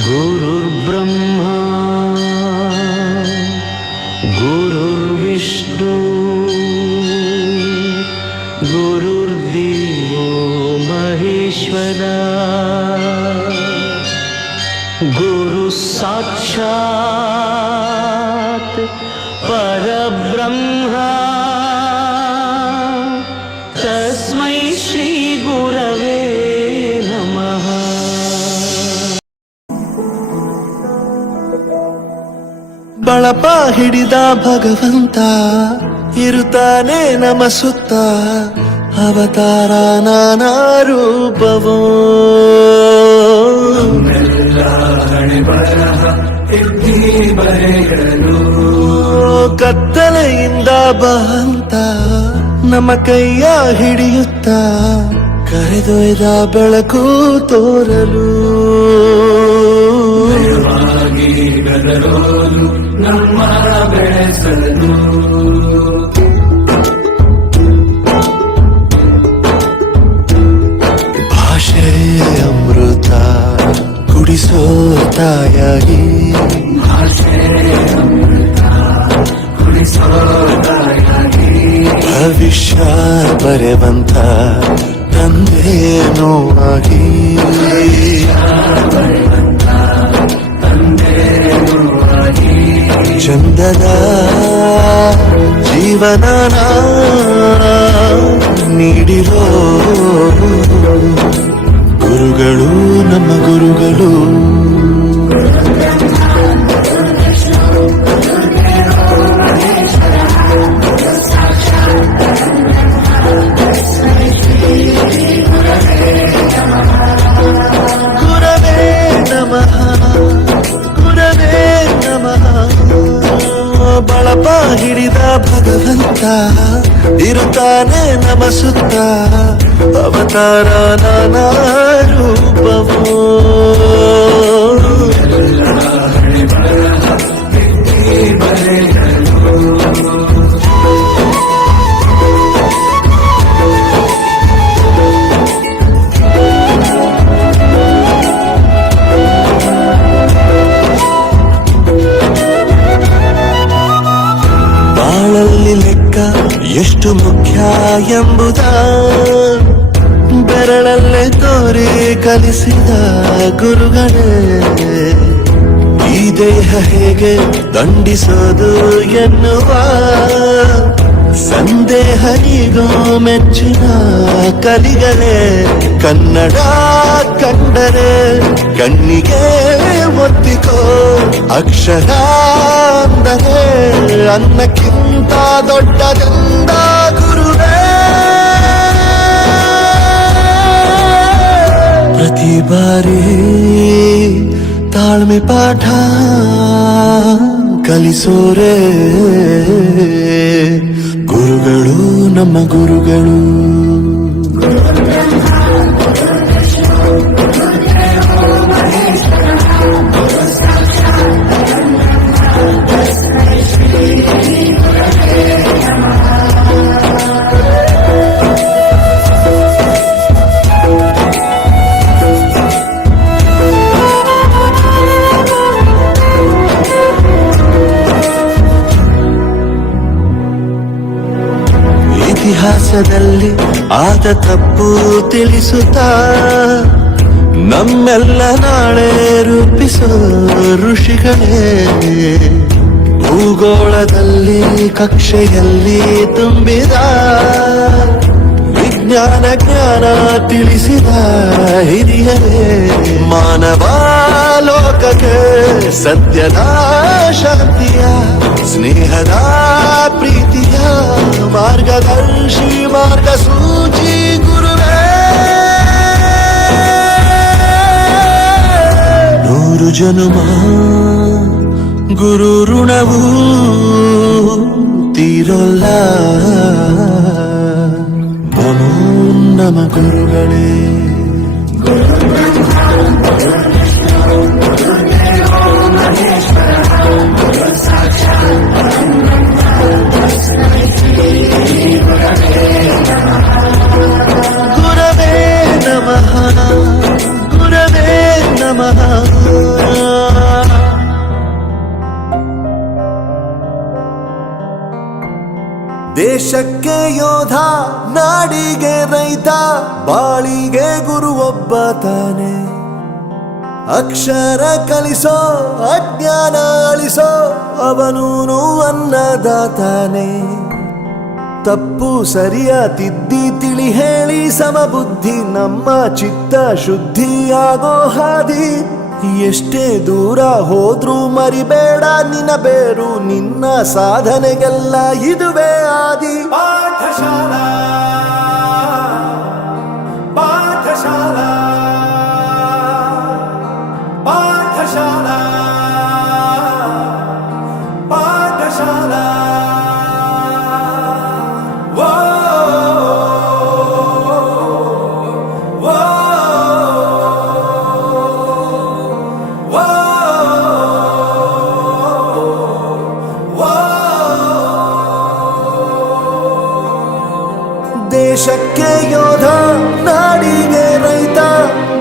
गुरुर्ब्रह्मा गुरुर्विष्णु गुरुर्देवो महेश्वरा गुरु साक्षात् परब्रह्मा तस्मै श्री गुरवे नमः। ಬಳಪ ಹಿಡಿದ ಭಗವಂತ ಇರುತ್ತಾನೆ ನಮ ಸುತ್ತ, ಅವತಾರ ನಾನಾ ರೂಪವೋ ಕತ್ತಲೆಯಿಂದ ಬಂತ ನಮ್ಮ ಕೈಯ ಹಿಡಿಯುತ್ತ, ಕರೆದೊಯ್ದ ಬೆಳಕು ತೋರಲು ನಮ್ಮ ಬೆಳೆಸಲು. ಭಾಷೆ ಅಮೃತ ಕುಡಿಸೋ ತಾಯಾಗಿ, ಭವಿಷ್ಯ ಬರೆವಂತ ತಂದೇನೋ ಆಗಿ, ಚಂದದ ಜೀವನ ನೀಡಿರೋ ಗುರುಗಳು ನಮ್ಮ ಗುರುಗಳು. ಗುರವೇ ನಮಃ ಗುರವೇ ನಮಃ. ಬಳಪ ಹಿಡಿದ ಭಗವಂತ ಇರುತ್ತಾನೆ ನಮ ಸುತ್ತ, ಅವತಾರ ನಾನಾ ರೂಪವೋ ಬಾಳಲ್ಲಿ ಲೆಕ್ಕ ಎಷ್ಟು ಮುಖ್ಯ ಎಂಬುದ ಬೆರಳಲ್ಲೇ ತೋರಿ ಕಲಿಸಿದ ಗುರುಗಳೇ. ಈ ದೇಹ ಹೇಗೆ ದಂಡಿಸೋದು ಎನ್ನುವ ಸಂದೇಹ ಈಗೋ ಮೆಚ್ಚಿನ ಕಲಿಗಳೇ. ಕನ್ನಡ ಕಂಡರೆ ಕಣ್ಣಿಗೆ ಒತ್ತಿಕೋ, ಅಕ್ಷರ ಅಂದರೆ ಅನ್ನಕ್ಕಿಂತ ದೊಡ್ಡದೆಂದ ಗುರುವೇ. ಪ್ರತಿ ಬಾರಿ ತಾಳ್ಮೆ ಪಾಠ ಕಲಿಸೋರೆ ಗುರುಗಳು ನಮ್ಮ ಗುರುಗಳು. ಇತಿಹಾಸದಲ್ಲಿ ಆದ ತಪ್ಪು ತಿಳಿಸುತ್ತಾ ನಮ್ಮೆಲ್ಲ ನಾಳೆ ರೂಪಿಸೋ ಋಷಿಗಳೇ. ಭೂಗೋಳದಲ್ಲಿ ಕಕ್ಷೆಯಲ್ಲಿ ತುಂಬಿದ ವಿಜ್ಞಾನ ಜ್ಞಾನ ತಿಳಿಸಿದ ಹಿರಿಯರೇ. ಮಾನವ ಲೋಕಕ್ಕೆ ಸತ್ಯದ ಶಾಂತಿಯ ಸ್ನೇಹದ ಪ್ರೀತಿಯ ಮಾರ್ಗದರ್ಶಿ ಮಾರ್ಗಸೂಚಿ ಗುರುವೇ. 100 ಜನುಮ ಗುರು ಋಣವು ತೀರೋಲ್ಲ. ನಮೋ ನಮ ಗುರುಗಳೇ. ಗುರವೇ ನಮಃ ಗುರವೇ ನಮಃ. ದೇಶಕ್ಕೆ ಯೋಧ, ನಾಡಿಗೆ ರೈತ, ಬಾಳಿಗೆ ಗುರು ಒಬ್ಬ ತಾನೆ. ಅಕ್ಷರ ಕಲಿಸೋ, ಅಜ್ಞಾನ ಅಳಿಸೋ, ಅವನೂನು ಅನ್ನದಾತಾನೆ. ತಪ್ಪು ಸರಿಯ ತಿದ್ದಿ ತಿಳಿ ಹೇಳಿ ಸಮಬುದ್ಧಿ ನಮ್ಮ ಚಿತ್ತ ಶುದ್ಧಿಯಾಗೋ ಹಾದಿ. ಎಷ್ಟೇ ದೂರ ಹೋದ್ರೂ ಮರಿಬೇಡ ನಿನ್ನ ಬೇರು, ನಿನ್ನ ಸಾಧನೆಗೆಲ್ಲ ಇದುವೇ ಆದಿ. ಪಾಠಶಾಲಾ ಪಾಠಶಾಲಾ ಪಾಠಶಾಲಾ ಪಾಠಶಾಲಾ. ದೇಶಕ್ಕೆ ಯೋಧ, ನಾಡಿಗೆ ರೈತ,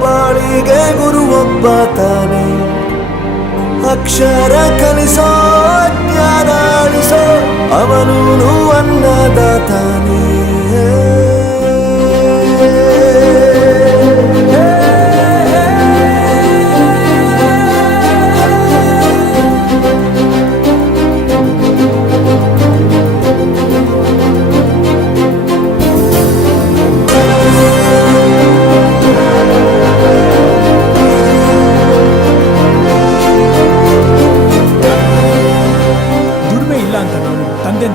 ಬಾಳಿಗೆ ಗುರು ಒಬ್ಬ ತಾನೆ. ಅಕ್ಷರ ಕಲಿಸೋ, ಜ್ಞಾನ ಅಳಿಸೋ, ಅವನೂನು ಅನ್ನದಾತಾನೆ.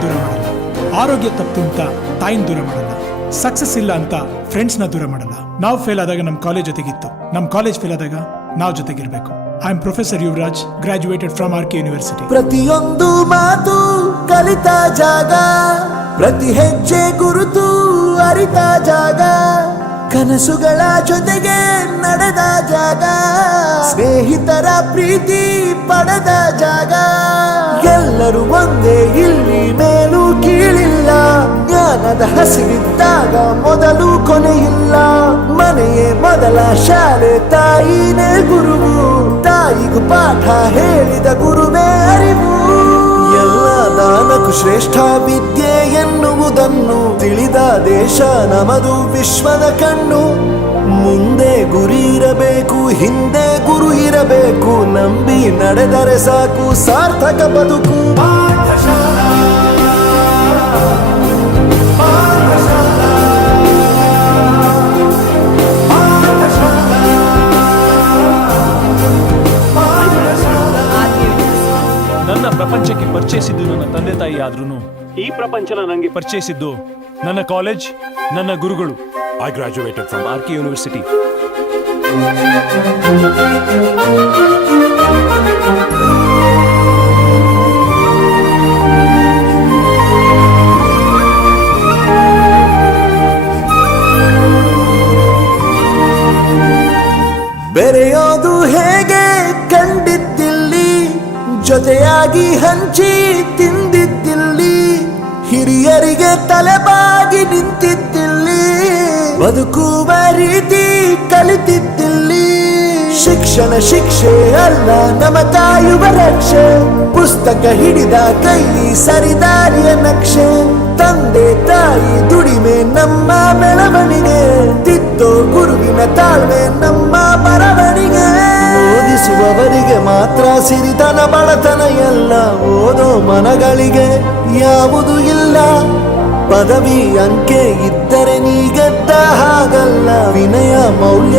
ದೂರ ಮಾಡಲ್ಲ, ಆರೋಗ್ಯ ತಪ್ಪು ಅಂತ ತಾಯಿನ ದೂರ ಮಾಡಲ್ಲ, ಸಕ್ಸಸ್ ಇಲ್ಲ ಅಂತ ಫ್ರೆಂಡ್ಸ್ ನ ದೂರ ಮಾಡಲ್ಲ. ನಾವು ಫೇಲ್ ಆದಾಗ ನಮ್ಮ ಕಾಲೇಜ್ ಜೊತೆಗಿತ್ತು, ನಮ್ಮ ಕಾಲೇಜ್ ಫೇಲ್ ಆದಾಗ ನಾವು ಜೊತೆಗಿರ್ಬೇಕು. I am professor Yuvraj, graduated from R K university. ಪ್ರತಿಯೊಂದು ಮಾತು ಕಲಿತ ಜಾಗ, ಪ್ರತಿ ಹೆಜ್ಜೆ ಗುರುತು ಅರಿತ ಜಾಗ, ಕನಸುಗಳ ಜೊತೆಗೆ ನಡೆದ ಜಾಗ, ಸ್ನೇಹಿತರ ಪ್ರೀತಿ ಪಡೆದ ಜಾಗ. ಎಲ್ಲರೂ ಒಂದೇ, ಇಲ್ಲಿ ಮೇಲೂ ಕೀಳಿಲ್ಲ, ಜ್ಞಾನದ ಹಸಿವಿದ್ದಾಗ ಮೊದಲು ಕೊನೆಯಿಲ್ಲ. ಮನೆಯೇ ಮೊದಲ ಶಾಲೆ, ತಾಯಿನೇ ಗುರುವು, ತಾಯಿಗೂ ಪಾಠ ಹೇಳಿದ ಗುರುವೇ ಅರಿವು. ಎಲ್ಲ ದಾನಕ್ಕೂ ಶ್ರೇಷ್ಠ ವಿದ್ಯೆ ಎನ್ನುವುದನ್ನು ತಿಳಿದ ದೇಶ ನಮದು, ವಿಶ್ವದ ಕಣ್ಣು. ಮುಂದೆ ಗುರಿ ಇರಬೇಕು, ಹಿಂದೆ ಗುರು ಇರಬೇಕು, ನಂಬಿ ನಡೆದರೆ ಸಾಕು ಸಾರ್ಥಕ ಬದುಕು. ಪಾಠಶಾಲಾ ಪಾಠಶಾಲಾ ಪಾಠಶಾಲಾ ಪಾಠಶಾಲಾ. ನನ್ನ ಪ್ರಪಂಚಕ್ಕೆ ಪರಿಚಯಿಸಿದ್ದು ನನ್ನ ತಂದೆ ತಾಯಿ ಆದ್ರೂ ಈ ಪ್ರಪಂಚನ ನನಗೆ ಪರಿಚಯಿಸಿದ್ದು ನನ್ನ ಕಾಲೇಜ್, ನನ್ನ ಗುರುಗಳು. I graduated from R K university. ಬೆರೆಯೋದು ಹೇಗೆ ಕಂಡಿದ್ದಿಲ್ಲಿ, ಜೊತೆಯಾಗಿ ಹಂಚಿ ತಿಂದಿದ್ದಿಲ್ಲಿ, ಹಿರಿಯರಿಗೆ ತಲೆಬಾಗಿ ನಿಂತಿದ್ದಿಲ್ಲಿ, ಬದುಕುವ ರೀತಿ ಕಲಿತಿದ್ದಿಲ್ಲಿ. ಶಿಕ್ಷಣ ಶಿಕ್ಷೆ ಅಲ್ಲ, ನಮ ಕಾಯುವ ರಕ್ಷೆ, ಪುಸ್ತಕ ಹಿಡಿದ ಕೈ ಸರಿದಾರಿಯ ನಕ್ಷೆ. ತಂದೆ ತಾಯಿ ದುಡಿಮೆ ನಮ್ಮ ಬೆಳವಣಿಗೆ, ತಿದ್ದೋ ಗುರುವಿನ ತಾಳ್ಮೆ ನಮ್ಮ ಬರವಣಿಗೆ. ಓದಿಸುವವರಿಗೆ ಮಾತ್ರ ಸಿರಿತನ ಬಡತನ ಎಲ್ಲ, ಓದೋ ಮನಗಳಿಗೆ ಯಾವುದು ಇಲ್ಲ. ಪದವಿ ಅಂಕೆ ಇದ್ದರೆ ನೀ ಗೆದ್ದ ಹಾಗಲ್ಲ, ವಿನಯ ಮೌಲ್ಯ